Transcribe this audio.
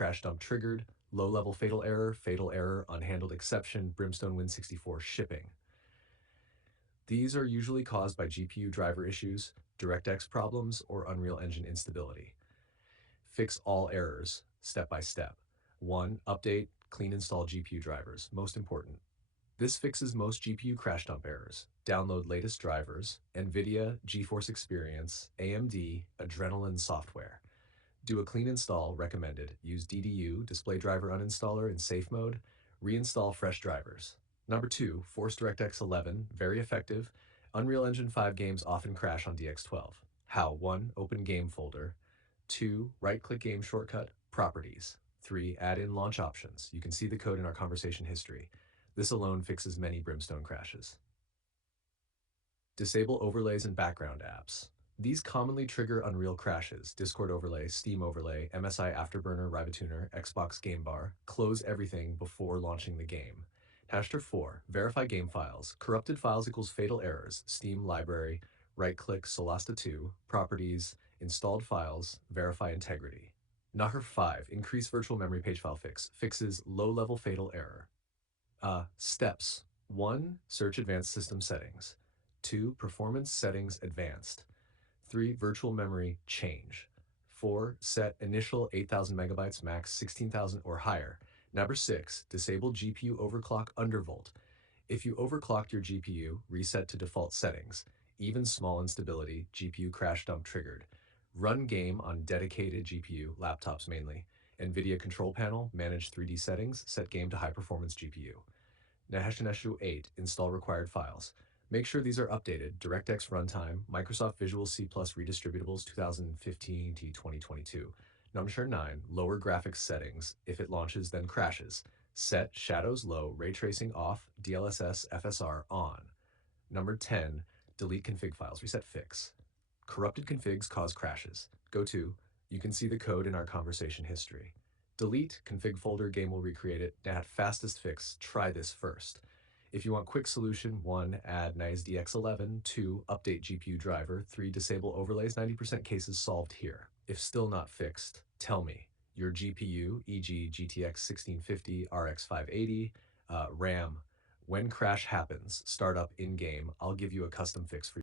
crash dump triggered, low-level fatal error, unhandled exception, Brimstone Win64 shipping. These are usually caused by GPU driver issues, DirectX problems, or Unreal Engine instability. Fix all errors, step by step. 1. Update, clean install GPU drivers, most important. This fixes most GPU crash dump errors. Download latest drivers, NVIDIA, GeForce Experience, AMD, Adrenalin software. Do a clean install recommended. Use DDU, display driver uninstaller in safe mode. Reinstall fresh drivers. Number 2, force DirectX 11, very effective. Unreal Engine 5 games often crash on DX12. How? 1. Open game folder. 2. Right-click game shortcut, properties. 3. Add in launch options. You can see the code in our conversation history. This alone fixes many Brimstone crashes. Disable overlays and background apps. These commonly trigger Unreal crashes. Discord overlay, Steam overlay, MSI Afterburner, Rivatuner, Xbox Game Bar. Close everything before launching the game. Hashtag 4. Verify game files. Corrupted files equals fatal errors. Steam library, right-click Solasta II, properties, installed files, verify integrity. Number 5. Increase virtual memory page file fix. Fixes low-level fatal error. Steps. 1. Search advanced system settings. 2. Performance settings advanced. 3. Virtual memory change. 4. Set initial 8,000 megabytes, max 16,000 or higher. Number 6. Disable GPU overclock undervolt. If you overclocked your GPU, reset to default settings. Even small instability, GPU crash dump triggered. Run game on dedicated GPU, laptops mainly. NVIDIA control panel, manage 3D settings, set game to high performance GPU. Nahashinashi 8, install required files. Make sure these are updated. DirectX runtime, Microsoft Visual C+ redistributables 2015 to 2022. Number 9, lower graphics settings. If it launches, then crashes. Set shadows low, ray tracing off, DLSS FSR on. Number 10, delete config files, reset fix. Corrupted configs cause crashes. Go to, you can see the code in our conversation history. Delete, config folder, game will recreate it. At fastest fix, try this first. If you want quick solution, 1. Add nice DX11, 2. Update GPU driver, 3. Disable overlays, 90% cases solved here. If still not fixed, tell me. Your GPU, e.g. GTX 1650, RX 580, RAM. When crash happens, start up in-game, I'll give you a custom fix for